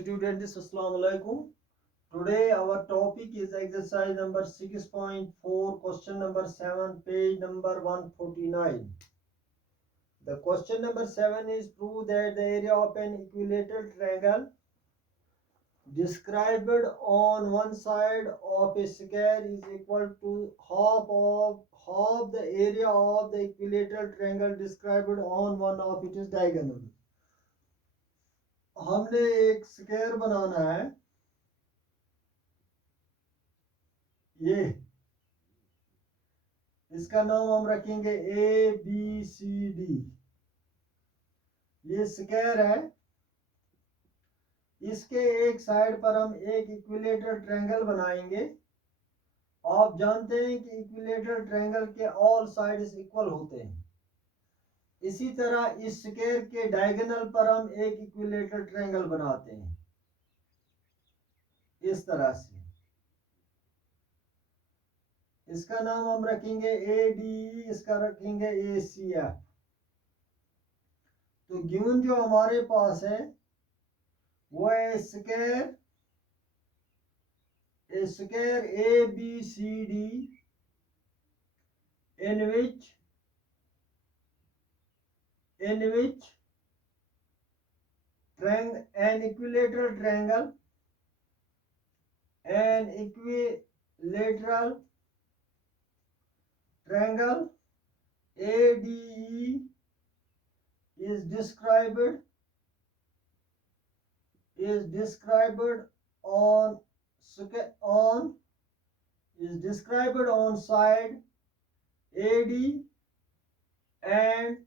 students, Assalamu alaikum. Today our topic is exercise number 6.4, question number 7, page number 149. The question number 7 is prove that the area of an equilateral triangle described on one side of a square is equal to half the area of the equilateral triangle described on one of its diagonal. हमने एक square बनाना है, ये इसका नाम हम रखेंगे ए B C D. ये square है, इसके एक साइड पर हम एक इक्विलेटरल ट्रायंगल बनाएंगे। आप जानते हैं कि इक्विलेटरल ट्रायंगल के ऑल साइड्स इक्वल होते हैं। इसी तरह इस स्क्वायर के डायगोनल पर हम एक इक्विलेटरल ट्रायंगल बनाते हैं इस तरह से। इसका नाम हम रखेंगे ए डी, इसका रखेंगे ए सी एफ। तो गिवन जो हमारे पास है वो है square A B C D in which an equilateral triangle ADE is described on side AD and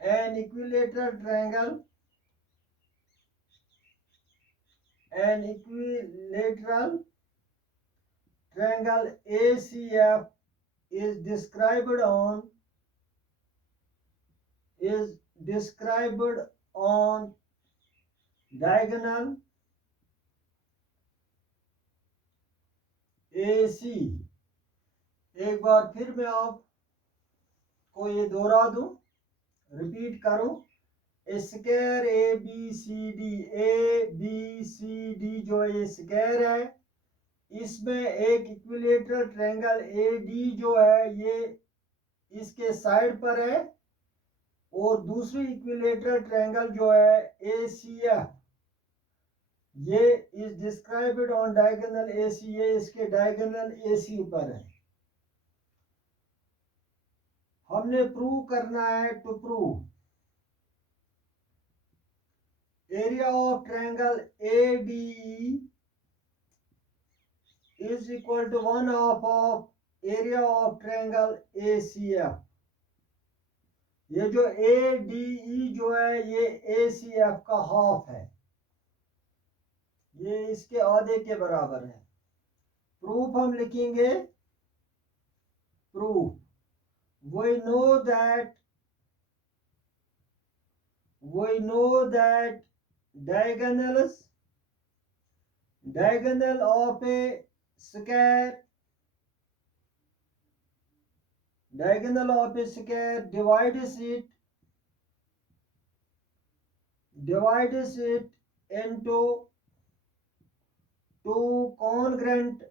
an equilateral triangle ACF is described on diagonal AC। एक बार फिर मैं आपको ये दोहरा दूं, रिपीट करूं। Square A B C D जो ये स्क्वायर है, इसमें एक इक्विलेटरल ट्रायंगल ए डी जो है ये इसके साइड पर है, और दूसरी इक्विलेटरल ट्रायंगल जो है ए सी एफ ये is described on diagonal A C, ये इसके डायगोनल ए सी पर है। हमने प्रूव करना है। To prove area of triangle ADE is equal to 1/2 of area of triangle ACF। ये जो ADE जो है ये ACF का हाफ है, ये इसके आधे के बराबर है। प्रूफ हम लिखेंगे, proof we know that diagonal of a square divides it into two congruent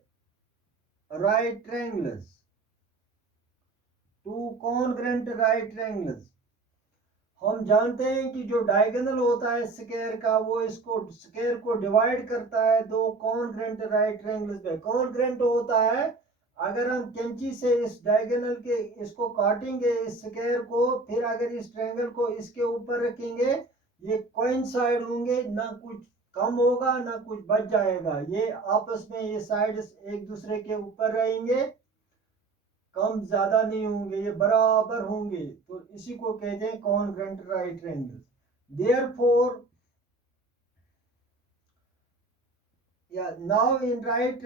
right triangles। हम जानते हैं कि जो डायगोनल होता है स्क्वायर का, वो इसको स्क्वायर को डिवाइड करता है दो कॉन्ग्रेंट राइट ट्रायंगल्स पे। कॉन्ग्रेंट होता है अगर हम कैंची से इस डायगोनल के इसको काटेंगे इस स्क्वायर को, फिर अगर इस ट्रायंगल को इसके ऊपर रखेंगे, ये कोइंसाइड होंगे, ना कुछ कम होगा ना कुछ बच जाएगा। ये आपस में ये साइड्स एक दूसरे के ऊपर रहेंगे, कम ज्यादा नहीं होंगे, ये बराबर होंगे। तो इसी को कहते हैं congruent right triangle. Therefore now in right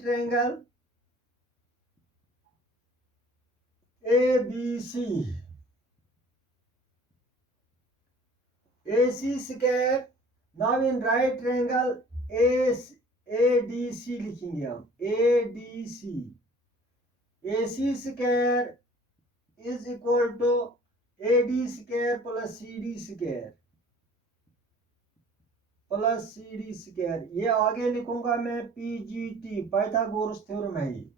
triangle ABC AC square, now in right triangle ADC लिखेंगे हम, ADC AC square is equal to AD square plus CD square plus CD square. ये आगे लिखूंगा मैं PGT, पाइथागोरस थ्योरम है ये।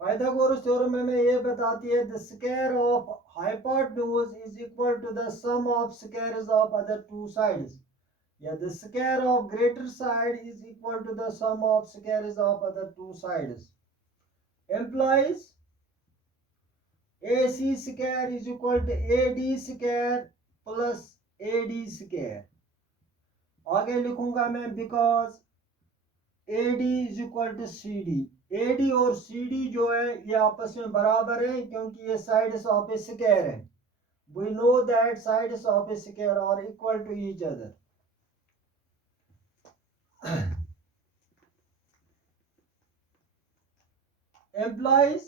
Pythagoras theorem में ये बताती है the square of hypotenuse is equal to the sum of squares of other two sides, या the square of greater side is equal to the sum of squares of other two sides, implies AC square is equal to AD square plus AD square। आगे लिखूंगा मैं because AD is equal to CD। AD और CD जो है ये आपस में बराबर है क्योंकि ये sides of a square है। We know that sides of a square are equal to each other। implies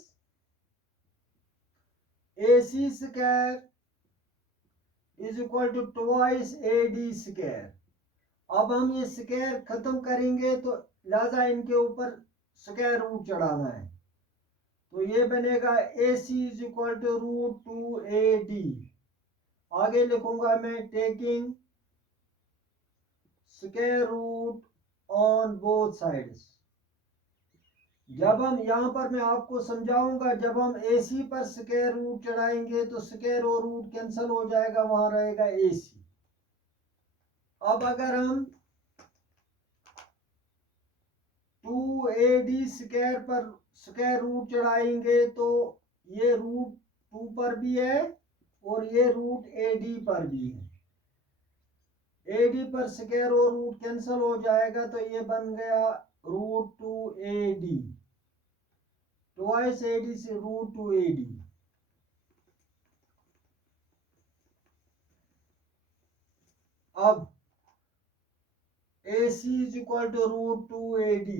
AC square is equal to twice AD square। अब हम ये स्क्वायर खत्म करेंगे तो लिहाजा इनके ऊपर स्क्वायर रूट चढ़ाना है, तो ये बनेगा AC is equal to root 2AD। आगे लिखूंगा मैं taking square root on both sides. जब हम यहाँ पर मैं आपको समझाऊंगा, जब हम AC पर स्क्वायर रूट चढ़ाएंगे तो स्क्वायर और रूट कैंसिल हो जाएगा, वहां रहेगा AC। अब अगर हम 2AD स्क्वायर पर स्क्वायर रूट चढ़ाएंगे तो ये रूट 2 पर भी है और ये रूट AD पर भी है। AD पर स्क्वायर और रूट कैंसिल हो जाएगा तो ये बन गया रूट 2AD, ट्वाइस AD से रूट 2AD। अब AC is equal to root 2AD।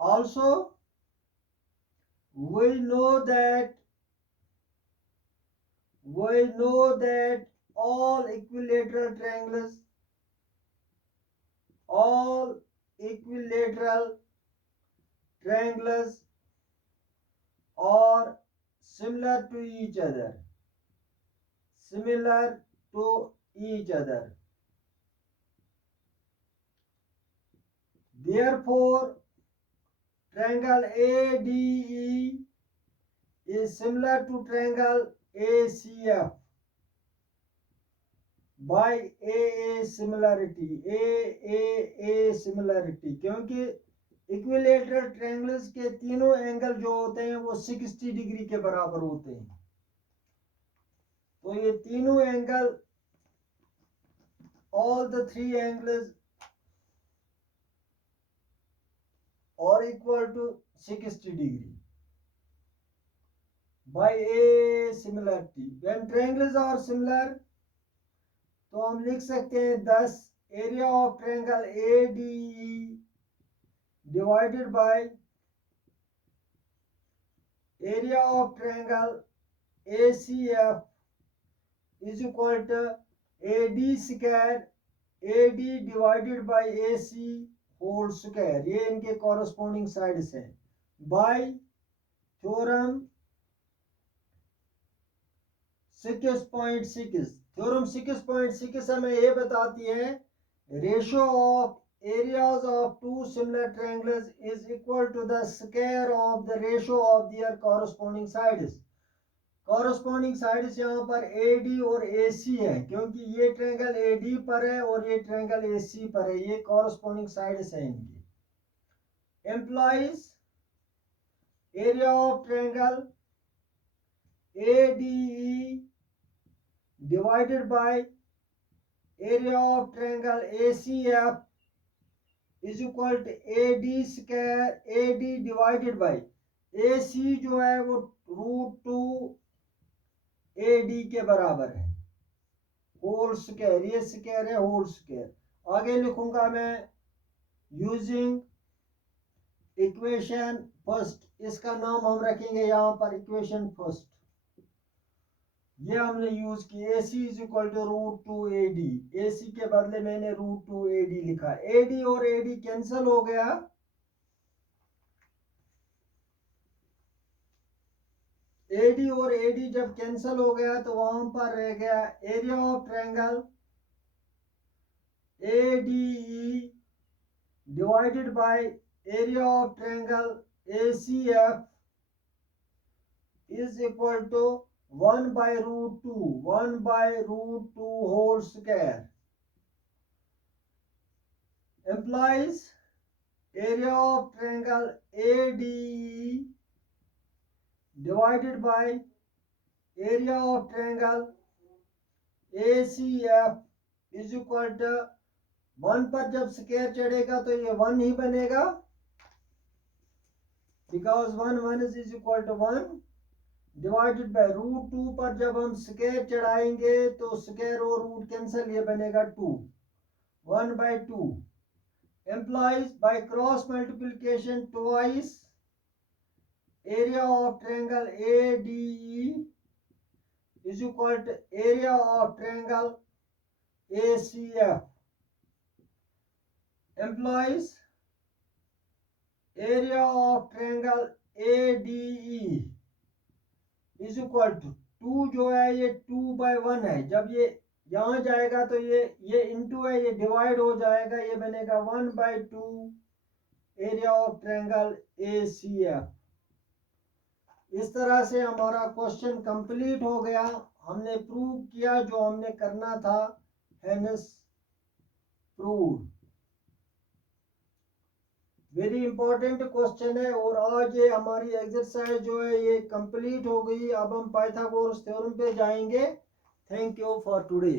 Also we know that all equilateral triangles are similar to each other, therefore triangle ADE is similar to triangle ACF by AA similarity, क्योंकि equilateral triangles के तीनों angle जो होते हैं वो 60 degree के बराबर होते हैं। तो ये तीनों angle, all the three angles are equal to 60 degree by a similarity। when triangles are similar तो हम लिख सकते हैं 10 area of triangle ADE divided by area of triangle ACF is equal to AD square AD divided by AC whole square। ये इनके corresponding sides हैं। Bye theorem 6.6। Theorem 6.6 हमें ये बताती है ratio of areas of two similar triangles is equal to the square of the ratio of their corresponding sides। Corresponding sides यहाँ पर AD और AC है क्योंकि ये ट्रायंगल AD पर है और ये ट्रायंगल AC पर है, ये कॉरस्पॉन्डिंग साइड्स हैं इनकी। Employees area of triangle ADE divided by area of triangle ACF is equal to AD square AD divided by AC जो है वो रूट 2AD के बराबर है, होल स्क्वायर। ये स्क्वायर है होल स्क्वायर। आगे लिखूंगा मैं यूजिंग इक्वेशन फर्स्ट, इसका नाम हम रखेंगे यहाँ पर इक्वेशन फर्स्ट। ये हमने यूज की AC is equal to root 2AD। AC के बदले मैंने रूट 2AD लिखा। AD और AD कैंसिल हो गया AD और AD जब कैंसिल हो गया तो वहां पर रह गया area of triangle ADE divided by area of triangle ACF is equal to 1 by root 2 whole square implies area of triangle ADE divided by area of triangle ACF is equal to 1 पर जब square चढ़ेगा तो ये 1 ही बनेगा because 1 is equal to 1 divided by root 2 पर जब हम square चढ़ाएंगे तो स्क्वायर और रूट कैंसिल ये बनेगा 2 1 by 2 implies by cross multiplication twice area of triangle ADE is equal to area of triangle ACF implies area of triangle ADE is equal to 2 जो है ये 2 by 1 है जब ये यहाँ जाएगा तो ये इनटू है ये डिवाइड हो जाएगा ये बनेगा 1 by 2 area of triangle ACF। इस तरह से हमारा क्वेश्चन कंप्लीट हो गया हमने प्रूव किया जो हमने करना था hence proved. Very important question है और आज ये हमारी एक्सरसाइज जो है ये कंप्लीट हो गई। अब हम पाइथागोरस थ्योरम पे जाएंगे। Thank you for today.